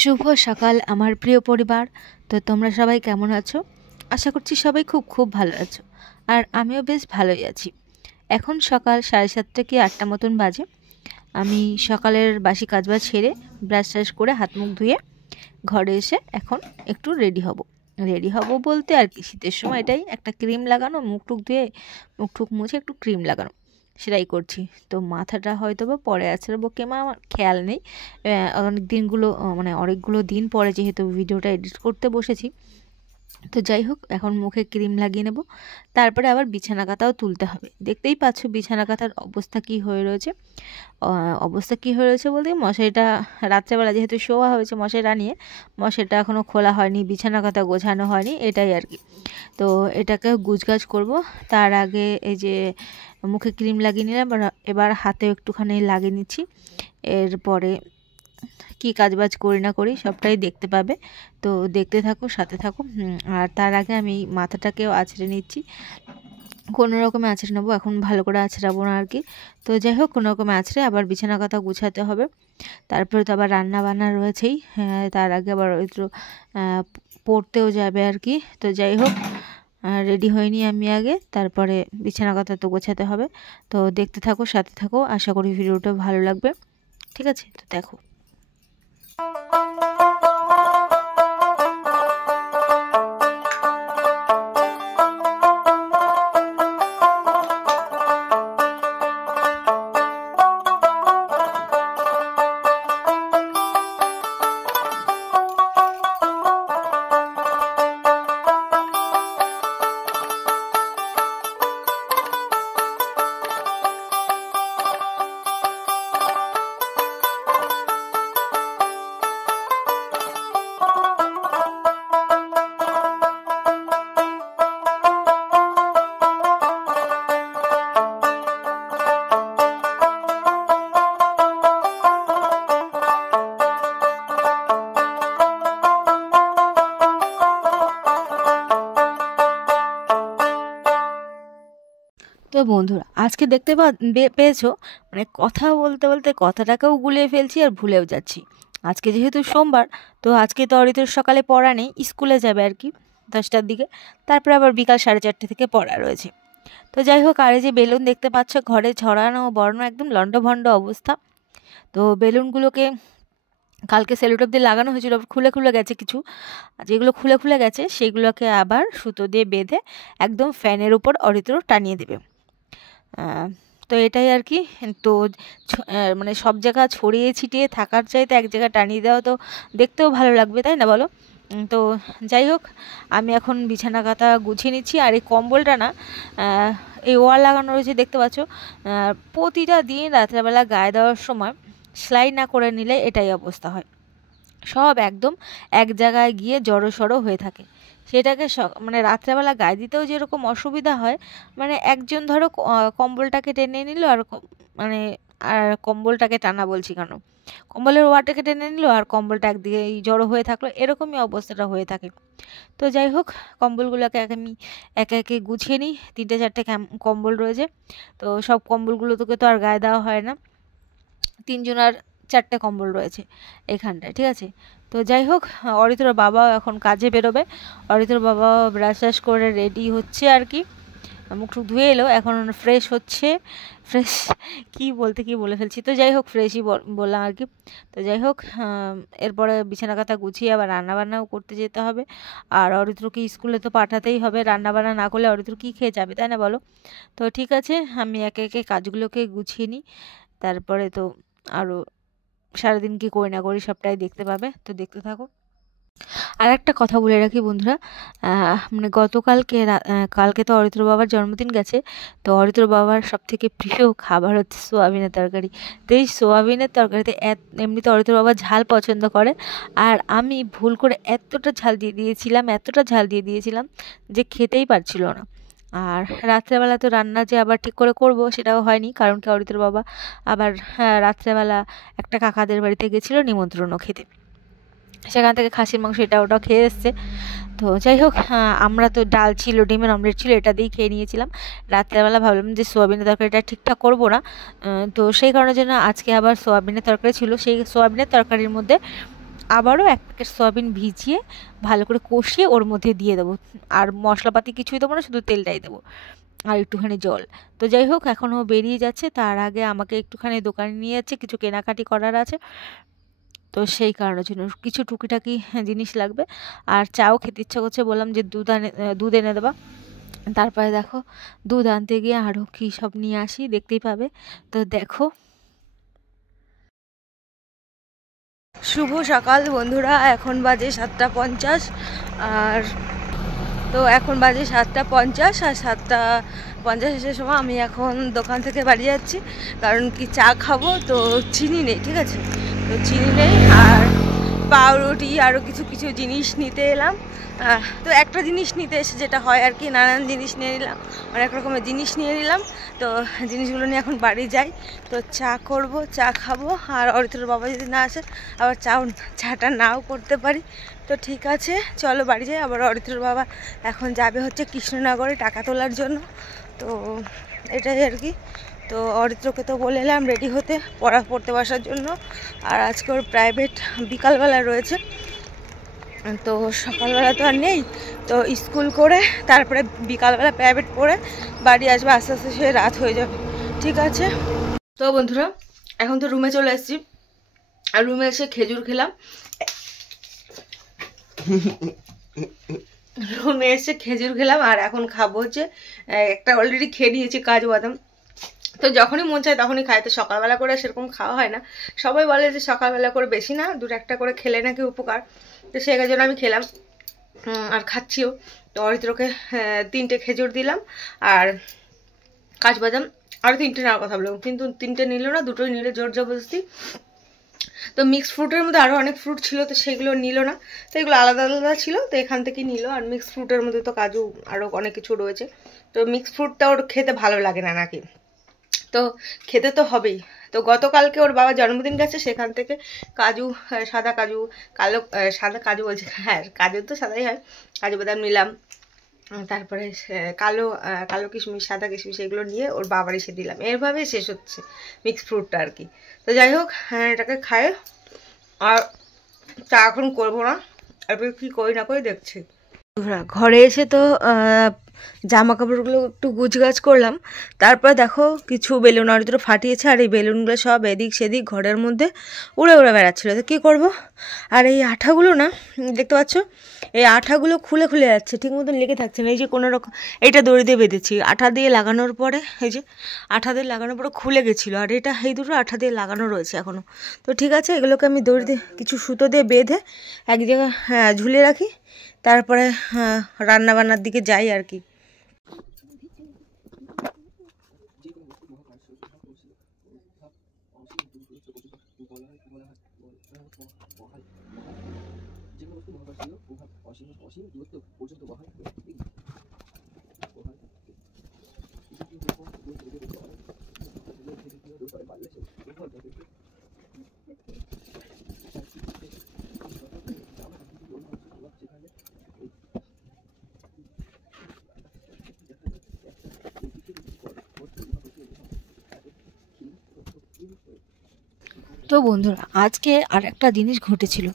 শুভ সকাল আমার প্রিয় পরিবার। তো তোমরা সবাই কেমন আছো? আশা করছি সবাই খুব খুব ভালো আছো। আর আমিও বেশ ভালোই আছি। এখন সকাল 7:30 কি 8টা মতন বাজে। আমি সকালের বাসি কাজবাজ সেরে ব্রাশ ট্রাশ করে হাত মুখ ধুয়ে ঘরে এসে এখন একটু রেডি হব বলতে আর কি, শীতের সময় এটাই, একটা ক্রিম লাগানো, মুখ টুক ধুয়ে মুখ টুক মুছে একটু ক্রিম লাগানো, সেটাই করছি। তো মাথাটা হয়তো বা পরে আছড়াবো কিংবা আমার খেয়াল নেই। অনেকগুলো দিন পরে যেহেতু ভিডিওটা এডিট করতে বসেছি, তো যাই হোক এখন মুখে ক্রিম লাগিয়ে নেব। তারপরে আবার বিছানা কাঁথাও তুলতে হবে। দেখতেই পাচ্ছ বিছানা কাঁথার অবস্থা কি হয়ে রয়েছে। বলতে মশারিটা রাত্রেবেলা যেহেতু শোয়া হয়েছে মশারিটা নিয়ে, মশারিটা এখনও খোলা হয়নি, বিছানা কাঁথা গোছানো হয়নি, এটাই আর কি। তো এটাকে গুছগাছ করব। তার আগে এই যে মুখে ক্রিম লাগিয়ে নিলাম, এবার হাতে একটুখানি লাগিয়ে নিচ্ছি। এরপরে কি কাজবাজ করি না করি সবটাই দেখতে পাবে, তো দেখতে থাকো, সাথে থাকো। আর তার আগে আমি মাথাটাকেও আঁচড়ে নিচ্ছি, কোনো রকমে আঁচড়ে নেবো, এখন ভালো করে আঁচড়াবো না আর কি। তো যাই হোক কোনো রকমে আঁচড়ে আবার বিছানা কাঁথা গুছাতে হবে। তারপরে তো আবার রান্না বান্না রয়েছেই, তার আগে আবার একটু পড়তেও যাবে আর কি। তো যাই হোক রেডি হয়নি আমি আগে, তারপরে বিছানা কাঁথা তো গোছাতে হবে। তো দেখতে থাকো, সাথে থাকো, আশা করি ভিডিওটা ভালো লাগবে। ঠিক আছে, তো দেখো। তো বন্ধুরা আজকে দেখতে পেয়েছো, মানে কথা বলতে বলতে কথাটাকেও গুলিয়ে ফেলছি আর ভুলেও যাচ্ছি। আজকে যেহেতু সোমবার, তো আজকে তো অরিতর সকালে পড়া নেই, স্কুলে যাবে আর কি 10টার দিকে। তারপরে আবার বিকাল 4:30 থেকে পড়া রয়েছে। তো যাই হোক, আর এই যে বেলুন দেখতে পাচ্ছ ঘরে ছড়ানো বড়ানো, একদম লন্ডভন্ড অবস্থা। তো বেলুনগুলোকে কালকে সেলোটেপ দিয়ে লাগানো হয়েছিল, খুলে খুলে গেছে কিছু, যেগুলো খুলে খুলে গেছে সেগুলোকে আবার সুতো দিয়ে বেঁধে একদম ফ্যানের উপর অরিত্র টানিয়ে দেবে। তো এটাই আর কি। তো মানে সব জায়গা ছড়িয়ে ছিটিয়ে থাকার চাইতে এক জায়গায় টানিয়ে দেওয়া তো দেখতেও ভালো লাগবে, তাই না বলো? তো যাই হোক আমি এখন বিছানা কাঁথা গুছিয়ে নিচ্ছি। আর এই কম্বলটা না, এই ওয়াল লাগানো রয়েছে দেখতে পাচ্ছ, প্রতিটা দিন রাত্রেবেলা গায়ে দেওয়ার সময় সেলাই না করে নিলে এটাই অবস্থা হয়, সব একদম এক জায়গায় গিয়ে জড়ো হয়ে থাকে। সেটাকে মানে রাত্রেবেলা গায়ে দিতেও যেরকম অসুবিধা হয়, মানে একজন ধরো কম্বলটাকে টেনে নিল আর মানে আর কম্বলটাকে টানা বলছি কেন, কম্বলের ওয়াটাকে টেনে নিল আর কম্বলটা একদিকে জড়ো হয়ে থাকলো, এরকমই অবস্থাটা হয়ে থাকে। তো যাই হোক কম্বলগুলোকে আমি একে একে গুছিয়ে নিই। 3-4টে কম্বল রয়েছে, তো সব কম্বলগুলো তোকে তো আর গায়ে দেওয়া হয় না, 3 আর 4টে কম্বল রয়েছে এখানটায়, ঠিক আছে। তো যাই হোক অরিত্র বাবা এখন কাজে বেরোবে, অরিত্র বাবা ব্রাশ ট্রাশ করে রেডি হচ্ছে আর কি, মুখ টুক ধুয়ে এলো, এখন ফ্রেশ হচ্ছে, ফ্রেশ কি বলে ফেলছি। তো যাই হোক ফ্রেশই বললাম আর কি। তো যাই হোক এরপরে বিছানা কাঁথা গুছিয়ে আবার রান্নাবান্নাও করতে যেতে হবে। আর অরিত্রকে স্কুলে তো পাঠাতেই হবে, রান্নাবান্না না করলে অরিত্র কী খেয়ে যাবে, তাই না বলো? তো ঠিক আছে আমি একে একে কাজগুলোকে গুছিয়ে নিই, তারপরে তো আরও সারাদিন কি করি না করি সবটাই দেখতে পাবে, তো দেখতে থাকো। আর একটা কথা বলে রাখি বন্ধুরা, মানে কালকে তো অরিত্র বাবার জন্মদিন গেছে, তো অরিত্র বাবার সবথেকে প্রিয় খাবার হচ্ছে সোয়াবিনের তরকারি। তো এই সোয়াবিনের তরকারিতে এমনিতে অরিত্র বাবা ঝাল পছন্দ করে, আর আমি ভুল করে এতটা ঝাল দিয়ে দিয়েছিলাম যে খেতেই পারছিল না। আর রাত্রেবেলা তো রান্না যে আবার ঠিক করে করব সেটাও হয়নি, কারণ কি অরিত্র বাবা আবার রাত্রেবেলা একটা কাকাদের বাড়িতে গেছিলো নিমন্ত্রণও খেতে, সেখান থেকে খাসির মাংস এটা ওটা খেয়ে এসছে। তো যাই হোক আমরা তো ডাল ছিল, ডিমের অমলেট ছিল, এটা দিয়েই খেয়ে নিয়েছিলাম। রাত্রেবেলা ভাবলাম যে সোয়াবিনের তরকারিটা ঠিকঠাক করবো না, তো সেই কারণের জন্য আজকে আবার সোয়াবিনের তরকারি ছিল। সেই সোয়াবিনের তরকারির মধ্যে আবারও 1 প্যাকেট সয়াবিন ভিজিয়ে ভালো করে কষিয়ে ওর মধ্যে দিয়ে দেবো। আর মশলাপাতি কিছুই দেবো না, শুধু তেলটাই দেবো আর একটুখানি জল। তো যাই হোক, এখন ও বেরিয়ে যাচ্ছে, তার আগে আমাকে একটুখানি দোকানে নিয়ে যাচ্ছে, কিছু কেনাকাটি করার আছে। তো সেই কারণের জন্য কিছু টুকিটাকি জিনিস লাগবে। আর চাও খেতে ইচ্ছা করছে, বললাম যে দুধ এনে দেবা। তারপরে দেখো দুধ আনতে গিয়ে আরও কী সব নিয়ে আসি, দেখতেই পাবে। তো দেখো, শুভ সকাল বন্ধুরা, এখন বাজে 7:50। আর তো এখন বাজে 7:50, আর 7:50 সময় আমি এখন দোকান থেকে বাড়ি যাচ্ছি। কারণ কি, চা খাবো, তো চিনি নেই, ঠিক আছে? তো চিনি নেই, আর পাউরুটি আরও কিছু কিছু জিনিস নিতে এলাম। তো একটা জিনিস নিতে এসে যেটা হয় আর কি, নানান জিনিস নিয়ে নিলাম, অনেক রকমের জিনিস নিয়ে নিলাম। তো জিনিসগুলো নিয়ে এখন বাড়ি যাই। তো চা করব, চা খাবো, আর অরিত্রর বাবা যদি না আসে আবার চাটা নাও করতে পারি। তো ঠিক আছে, চলো বাড়ি যাই। আবার অরিত্রর বাবা এখন যাবে হচ্ছে কৃষ্ণনগরে টাকা তোলার জন্য। তো এটাই আর কি। তো অরিত্রকে তো বলে এলাম রেডি হতে, পড়তে বসার জন্য। আর আজকে ওর প্রাইভেট বিকালবেলা রয়েছে, তো সকালবেলা তো আর নেই। তো স্কুল করে তারপরে বিকালবেলা প্রাইভেট পড়ে বাড়ি আসবে, আস্তে আস্তে সে রাত হয়ে যাবে, ঠিক আছে? তো বন্ধুরা, এখন তো রুমে চলে এসেছি, আর রুমে এসে খেজুর খেলাম। আর এখন খাবো হচ্ছে, একটা অলরেডি খেয়ে নিয়েছি কাজু বাদাম। তো যখনই মন চায় তখনই খায়, তো সকালবেলা করে সেরকম খাওয়া হয় না। সবাই বলে যে সকালবেলা করে বেশি না, 2-1টা করে খেলে নাকি উপকার। তো সেই জন্য আমি খেলাম আর খাচ্ছিও। তো অরিত্রকে 3টে খেজুর দিলাম, আর কাজু বাদাম আরও 3টে নেওয়ার কথা বললাম, কিন্তু 3টে নিল না, 2টোই নিলে জোর জবরদস্তি। তো মিক্সড ফ্রুটের মধ্যে আরও অনেক ফ্রুট ছিল, তো সেগুলো নিল না, তো এগুলো আলাদা আলাদা ছিল, তো এখান থেকেই নিল। আর মিক্সড ফ্রুটের মধ্যে তো কাজু আরও অনেক কিছু রয়েছে, তো মিক্সড ফ্রুটটা ওর খেতে ভালো লাগে না নাকি, তো খেতে তো হবেই। তো গতকালকে ওর বাবা জন্মদিন গেছে, সেখান থেকে কাজু, সাদা কাজু, সাদা কাজু বলছে, হ্যাঁ কাজু তো সাদাই হয়, কাজু বাদাম নিলাম। তারপরে কালো কিশমিশ, সাদা কিশমিশ, এগুলো নিয়ে ওর বাবার এসে দিলাম। এরভাবেই শেষ হচ্ছে মিক্সড ফ্রুটটা আর কি। তো যাই হোক, এটাকে খায়। আর চা এখন করবো না, এরপরে কী করি না করি দেখছি। ঘরে এসে তো জামা কাপড়গুলো একটু গুছগাছ করলাম। তারপর দেখো কিছু বেলুন অরিত্র ফাটিয়েছে, আর এই বেলুনগুলো সব এদিক সেদিক ঘরের মধ্যে উড়ে উড়ে বেড়াচ্ছিলো। তো কী করবো? আর এই আঠাগুলো না, দেখতে পাচ্ছ, এই আঠাগুলো খুলে খুলে যাচ্ছে, ঠিক মতন লেগে থাকছে না। এই যে কোনো রকম এইটা দড়ি দিয়ে বেঁধেছি, আঠা দিয়ে লাগানোর পরে, এই যে আঠা দিয়ে লাগানোর পরে খুলে গেছিলো, আর এটা এই দুটো আঠা দিয়ে লাগানো রয়েছে এখনও। তো ঠিক আছে, এগুলোকে আমি দড়ি দিয়ে কিছু সুতো দিয়ে বেঁধে এক জায়গায় ঝুলিয়ে রাখি, তারপরে রান্না বান্নার দিকে যাই আর কি। তো বন্ধুরা, আজকে আর একটা জিনিস ঘটেছিল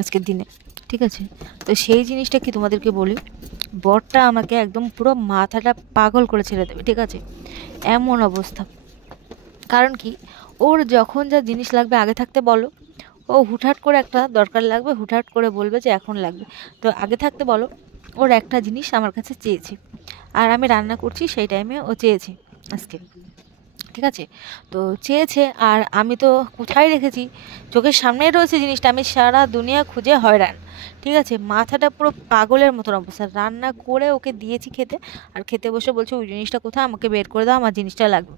আজকের দিনে, ঠিক আছে? তো সেই জিনিসটা কি তোমাদেরকে বলি। বরটা আমাকে একদম পুরো মাথাটা পাগল করে ছেড়ে দেবে, ঠিক আছে? এমন অবস্থা। কারণ কি, ওর যখন যা জিনিস লাগবে আগে থাকতে বলো, ও হুটহাট করে একটা দরকার লাগবে, হুটহাট করে বলবে যে এখন লাগবে। তো আগে থাকতে বলো, ওর একটা জিনিস আমার কাছে চেয়েছে, আর আমি রান্না করছি সেই টাইমে ও চেয়েছে আজকে, ঠিক আছে? তো চেয়েছে, আর আমি তো কোথায় রেখেছি, চোখের সামনেই রয়েছে জিনিসটা, আমি সারা দুনিয়া খুঁজে হয়রান, ঠিক আছে? মাথাটা পুরো পাগলের মতন অবস্থা। রান্না করে ওকে দিয়েছি খেতে, আর খেতে বসে বলছে ওই জিনিসটা কোথায়, আমাকে বের করে দাও, আমার জিনিসটা লাগবে।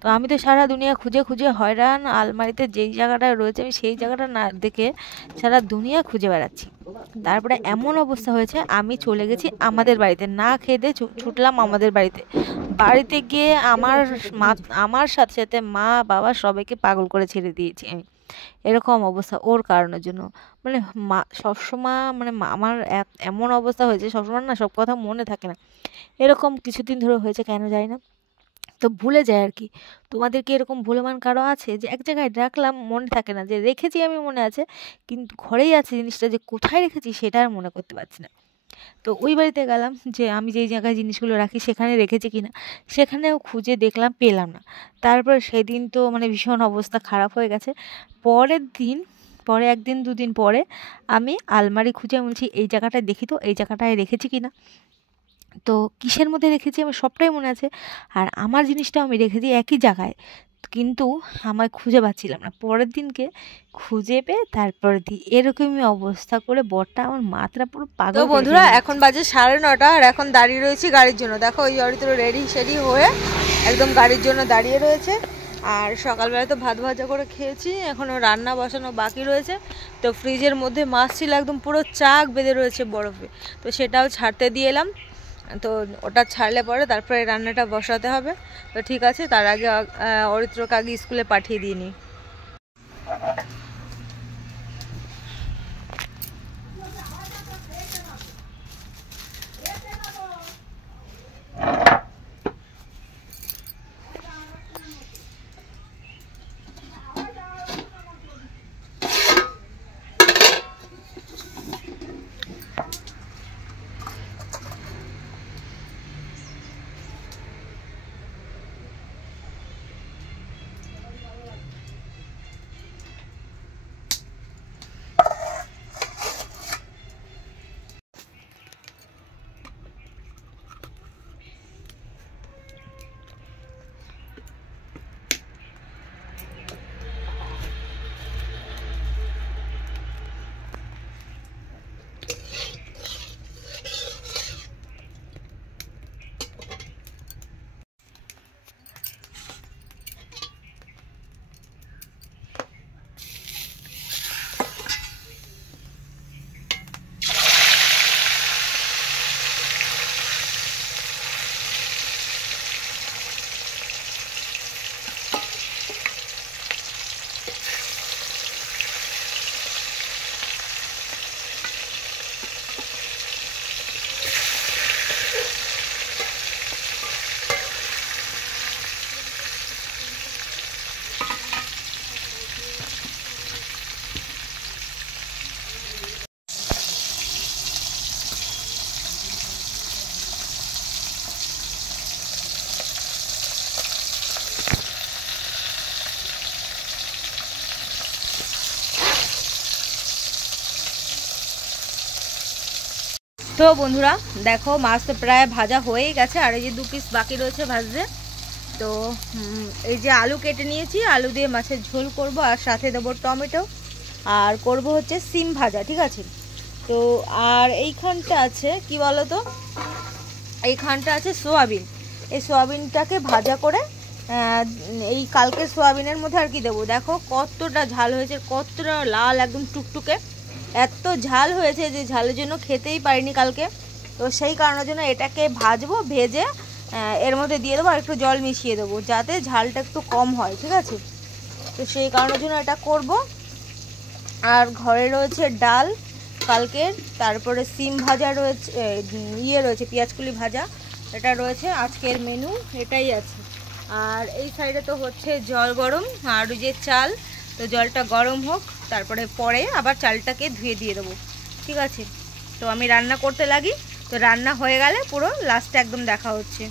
তো আমি তো সারা দুনিয়া খুঁজে খুঁজে হয়রান, আলমারিতে যেই জায়গাটায় রয়েছে আমি সেই জায়গাটা না দেখে সারা দুনিয়া খুঁজে বেড়াচ্ছি। তারপরে এমন অবস্থা হয়েছে, আমি চলে গেছি আমাদের বাড়িতে, না খেয়ে দিয়ে ছুটলাম আমাদের বাড়িতে। বাড়িতে গিয়ে আমার সাথে সাথে মা বাবা সবাইকে পাগল করে ছেড়ে দিয়েছি আমি। এরকম অবস্থা ওর কারণের জন্য। মানে সবসময় মানে আমার এমন অবস্থা হয়েছে, সবসময় না সব কথা মনে থাকে না, এরকম কিছুদিন ধরে হয়েছে, কেন জানি না। তো ভুলে যায় আর কি। তোমাদের কি এরকম ভুলমান কারো আছে যে এক জায়গায় রাখলাম মনে থাকে না, যে রেখেছি আমি মনে আছে কিন্তু ঘরেই আছে জিনিসটা, যে কোথায় রেখেছি সেটা আর মনে করতে পারছি না। তো ওই বাড়িতে গেলাম, যে আমি যেই জায়গায় জিনিসগুলো রাখি সেখানে রেখেছি কিনা, সেখানেও খুঁজে দেখলাম, পেলাম না। তারপর সেদিন তো মানে ভীষণ অবস্থা খারাপ হয়ে গেছে। পরের দিন, পরে একদিন দুদিন পরে আমি আলমারি খুঁজে বলছি এই জায়গাটায় দেখি তো, এই জায়গাটায় রেখেছি কিনা। তো কিসের মধ্যে রেখেছি আমার সবটাই মনে আছে, আর আমার জিনিসটাও আমি রেখেছি একই জায়গায়, কিন্তু আমার খুঁজে পাচ্ছিলাম না। পরের দিনকে খুঁজে পেয়ে তারপরের দিন এরকমই অবস্থা করে বরটা আমার মাথাটা পুরো পাগল। তো বন্ধুরা এখন বাজে 9:30 আর এখন দাঁড়িয়ে রয়েছি গাড়ির জন্য। দেখো ওই অরিত্র রেডি সেডি হয়ে একদম গাড়ির জন্য দাঁড়িয়ে রয়েছে। আর সকালবেলা তো ভাত ভাজা করে খেয়েছি, এখনও রান্না বসানো বাকি রয়েছে। তো ফ্রিজের মধ্যে মাছ ছিল একদম পুরো চাক বেঁধে রয়েছে বরফে, তো সেটাও ছাড়তে দিয়ে এলাম। তো ওটা ছাড়লে পরে তারপরে রান্নাটা বসাতে হবে। তো ঠিক আছে, তার আগে অরিত্রকে আগে স্কুলে পাঠিয়ে দিয়ে নিই। তো বন্ধুরা দেখো মাছ তো প্রায় ভাজা হয়েই গেছে, আর এই যে 2 পিস বাকি রয়েছে ভাজতে। তো এই যে আলু কেটে নিয়েছি, আলু দিয়ে মাছের ঝোল করব, আর সাথে দেবো টমেটো, আর করব হচ্ছে সিম ভাজা, ঠিক আছে। তো আর এইখানটা আছে কি বলো তো, এইখানটা আছে সোয়াবিন। এই সোয়াবিনটাকে ভাজা করে এই কালকে সোয়াবিনের মধ্যে আর কি দেবো। দেখো কতটা ঝাল হয়েছে, কতটা লাল একদম টুকটুকে, এত ঝাল হয়েছে যে ঝালের জন্য খেতেই পারিনি কালকে। তো সেই কারণের জন্য এটাকে ভাজবো, ভেজে এর মধ্যে দিয়ে দেবো, আর একটু জল মিশিয়ে দেবো যাতে ঝালটা একটু কম হয়, ঠিক আছে। তো সেই কারণের জন্য এটা করব। আর ঘরে রয়েছে ডাল কালকের, তারপরে সিম ভাজা রয়েছে, রয়েছে পেঁয়াজকুলি ভাজা, এটা রয়েছে আজকের মেনু, এটাই আছে। আর এই সাইডে তো হচ্ছে জল গরম, আর ওই যে চাল, তো জলটা গরম হোক, তারপরে পরে আবার চালটাকে ধুয়ে দিয়ে দেবো, ঠিক আছে। তো আমি রান্না করতে লাগি, তো রান্না হয়ে গেলে পুরো লাস্টে একদম দেখা হচ্ছে।